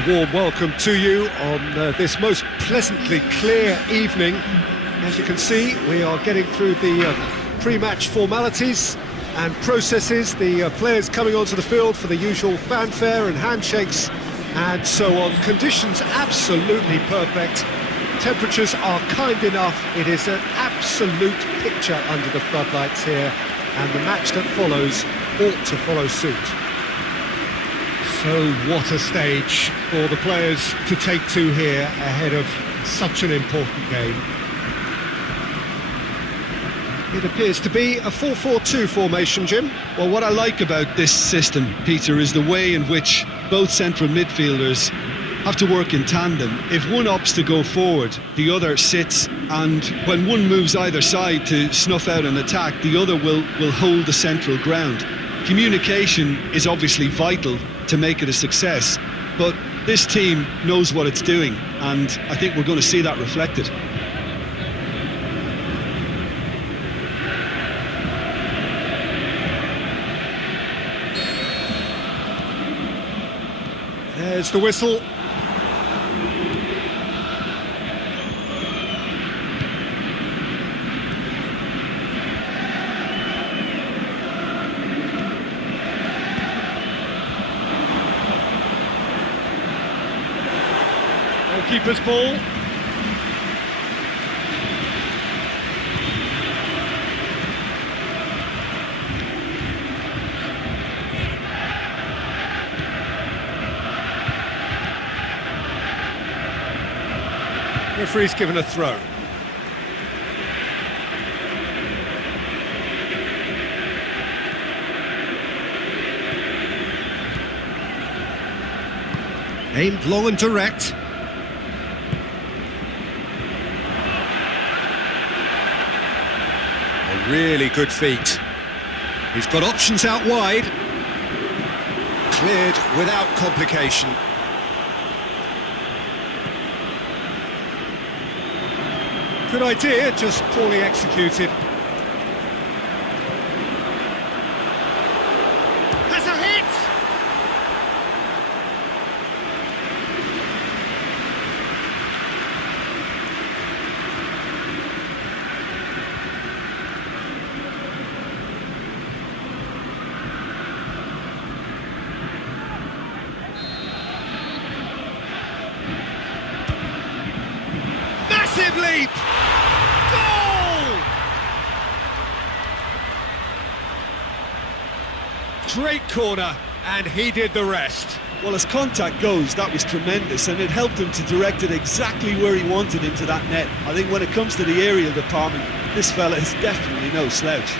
very warm welcome to you on this most pleasantly clear evening. As you can see, we are getting through the pre-match formalities and processes, the players coming onto the field for the usual fanfare and handshakes and so on. Conditions absolutely perfect. Temperatures are kind enough. It is an absolute picture under the floodlights here, and the match that follows ought to follow suit. So what a stage for the players to take to here ahead of such an important game. It appears to be a 4-4-2 formation, Jim. Well, what I like about this system, Peter, is the way in which both central midfielders have to work in tandem. If one opts to go forward, the other sits, and when one moves either side to snuff out an attack, the other will hold the central ground. Communication is obviously vital to make it a success, but this team knows what it's doing, and I think we're going to see that reflected. There's the whistle. Keeper's ball. Referee's given a throw. Aimed long and direct. Really good feet. He's got options out wide. Cleared without complication. Good idea, just poorly executed. Has a hit! Massive leap! Goal! Great corner, and he did the rest. Well, as contact goes, that was tremendous, and it helped him to direct it exactly where he wanted into that net. I think when it comes to the aerial department, this fella is definitely no slouch.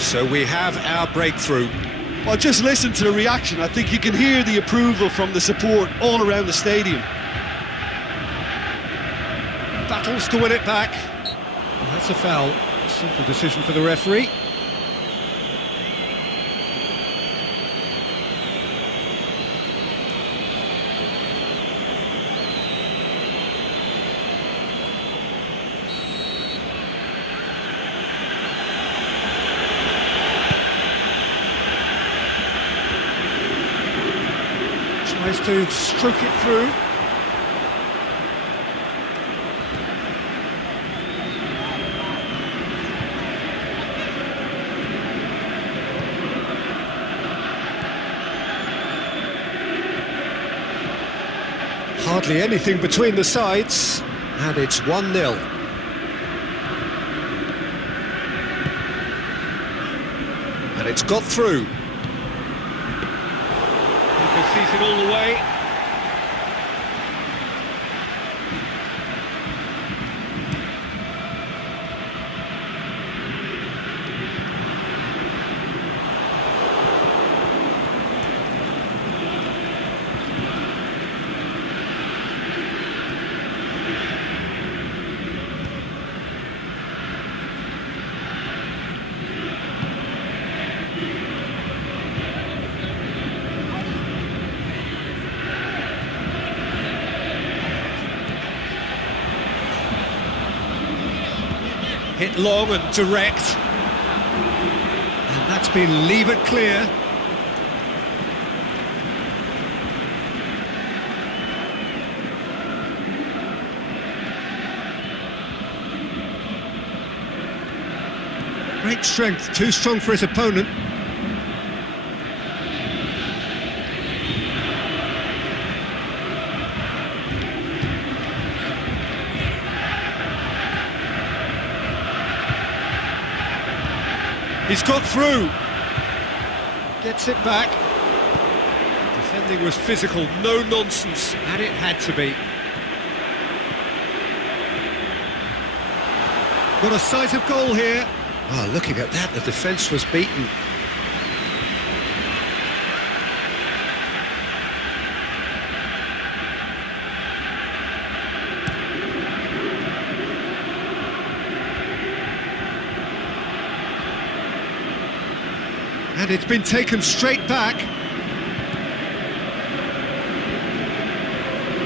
So we have our breakthrough. Well, just listen to the reaction. I think you can hear the approval from the support all around the stadium. Battles to win it back. Well, that's a foul. Simple decision for the referee. Tries to stroke it through. Hardly anything between the sides, and it's 1-0. And it's got through. Sees it all the way. Hit long and direct. And that's been levered clear. Great strength, too strong for his opponent. He's got through. Gets it back. Defending was physical, no nonsense, and it had to be. Got a sight of goal here. Oh, looking at that, the defence was beaten. And it's been taken straight back.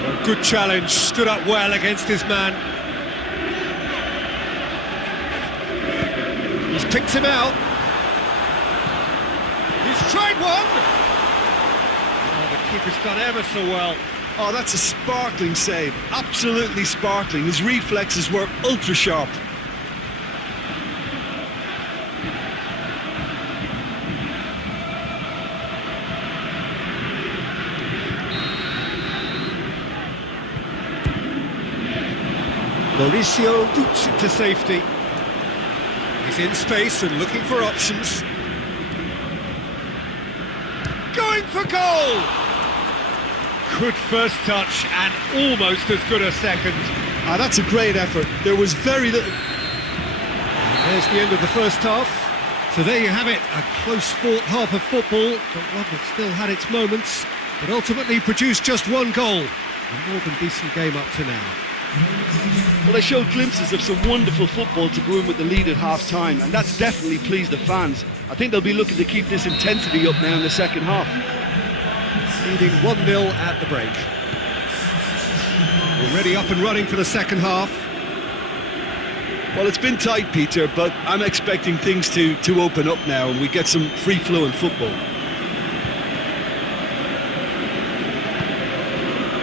A good challenge, stood up well against his man. He's picked him out. He's tried one. Oh, the keeper's done ever so well. Oh, that's a sparkling save. Absolutely sparkling. His reflexes were ultra sharp. Mauricio boots it to safety. He's in space and looking for options. Going for goal! Good first touch and almost as good a second. Ah, that's a great effort. There was very little... There's the end of the first half. So there you have it, a close-fought half of football, but one that still had its moments, but ultimately produced just one goal. A more than decent game up to now. Well, they showed glimpses of some wonderful football to go in with the lead at half-time, and that's definitely pleased the fans. I think they'll be looking to keep this intensity up now in the second half. Leading 1-0 at the break. Already up and running for the second half. Well, it's been tight, Peter, but I'm expecting things to open up now and we get some free-flowing football.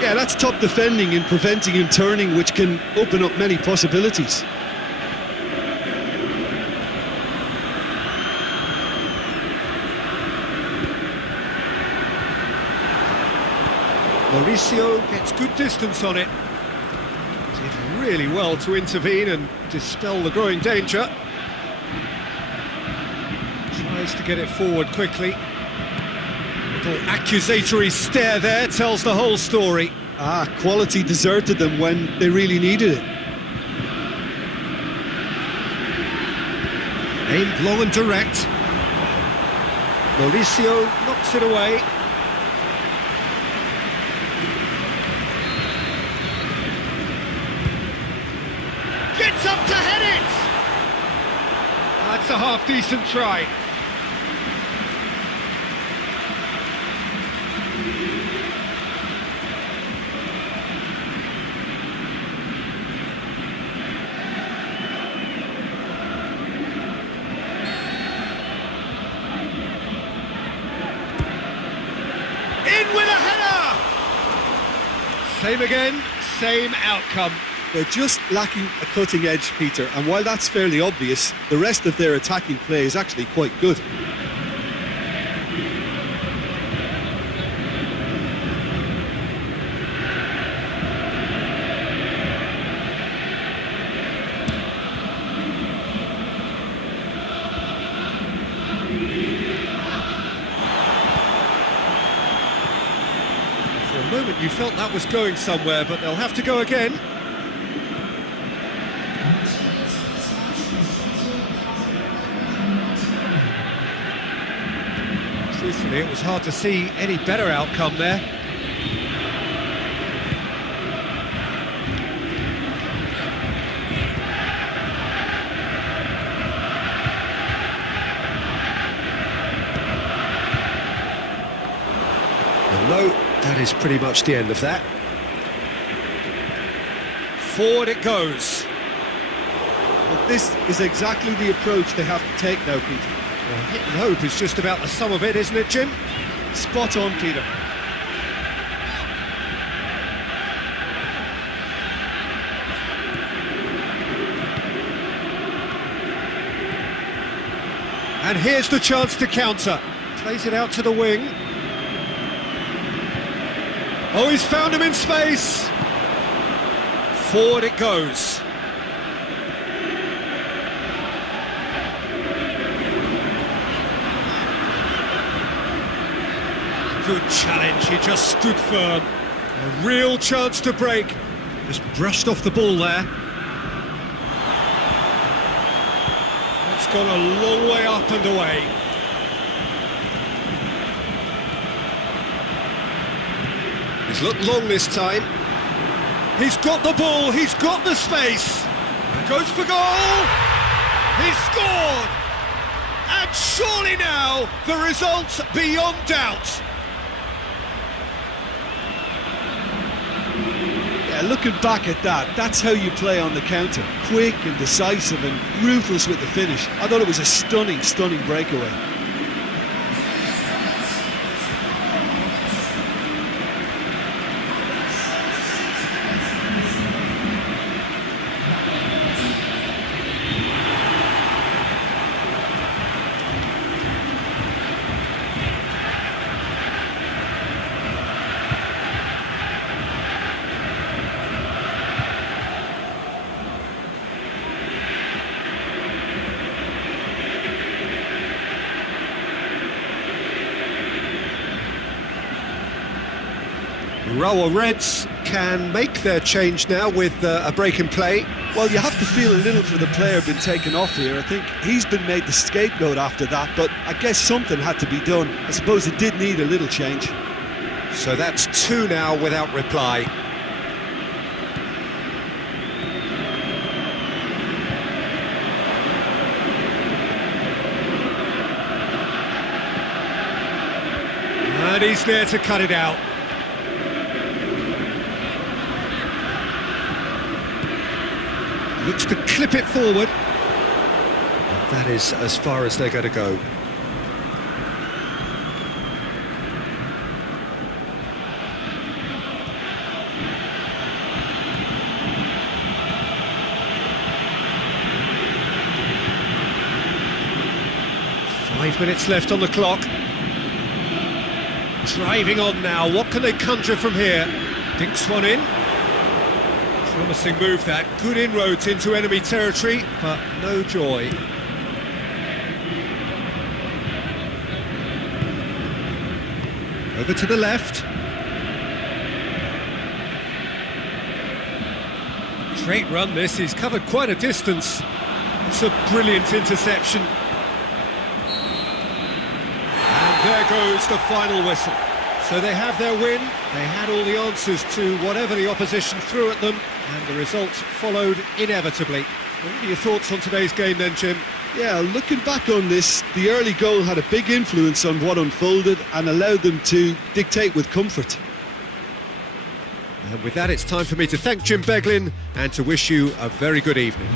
Yeah, that's top defending and preventing him turning, which can open up many possibilities. Mauricio gets good distance on it. Did really well to intervene and dispel the growing danger. Tries to get it forward quickly. Little accusatory stare there tells the whole story. Ah, quality deserted them when they really needed it. Aimed long and direct. Mauricio knocks it away. Gets up to head it! That's a half-decent try. In with a header! Same again, same outcome. They're just lacking a cutting edge, Peter, and while that's fairly obvious, the rest of their attacking play is actually quite good. For a moment you felt that was going somewhere, but they'll have to go again. Truthfully, it was hard to see any better outcome there. And no, that is pretty much the end of that. Forward it goes. But this is exactly the approach they have to take now, Peter. Well, hit and hope is just about the sum of it, isn't it, Jim? Spot on, Peter. And here's the chance to counter. Plays it out to the wing. Oh, he's found him in space. Forward it goes. Good challenge, he just stood firm. A real chance to break. Just brushed off the ball there. It's gone a long way up and away. He's looked long this time. He's got the ball, he's got the space. Goes for goal. He's scored. And surely now the result's beyond doubt. Yeah, looking back at that, that's how you play on the counter. Quick and decisive and ruthless with the finish. I thought it was a stunning, stunning breakaway. Rowell Reds can make their change now with a break in play. Well, you have to feel a little for the player being taken off here. I think he's been made the scapegoat after that, but I guess something had to be done. I suppose it did need a little change. So that's two now without reply. And he's there to cut it out. Looks to clip it forward. That is as far as they're going to go. Five minutes left on the clock. Driving on now, what can they conjure from here? Dinks one in. Promising move that, good inroads into enemy territory, but no joy. Over to the left. Great run this, he's covered quite a distance. It's a brilliant interception. And there goes the final whistle. So they have their win, they had all the answers to whatever the opposition threw at them, and the result followed inevitably. What are your thoughts on today's game then, Jim? Yeah, looking back on this, the early goal had a big influence on what unfolded and allowed them to dictate with comfort. And with that, it's time for me to thank Jim Beglin and to wish you a very good evening.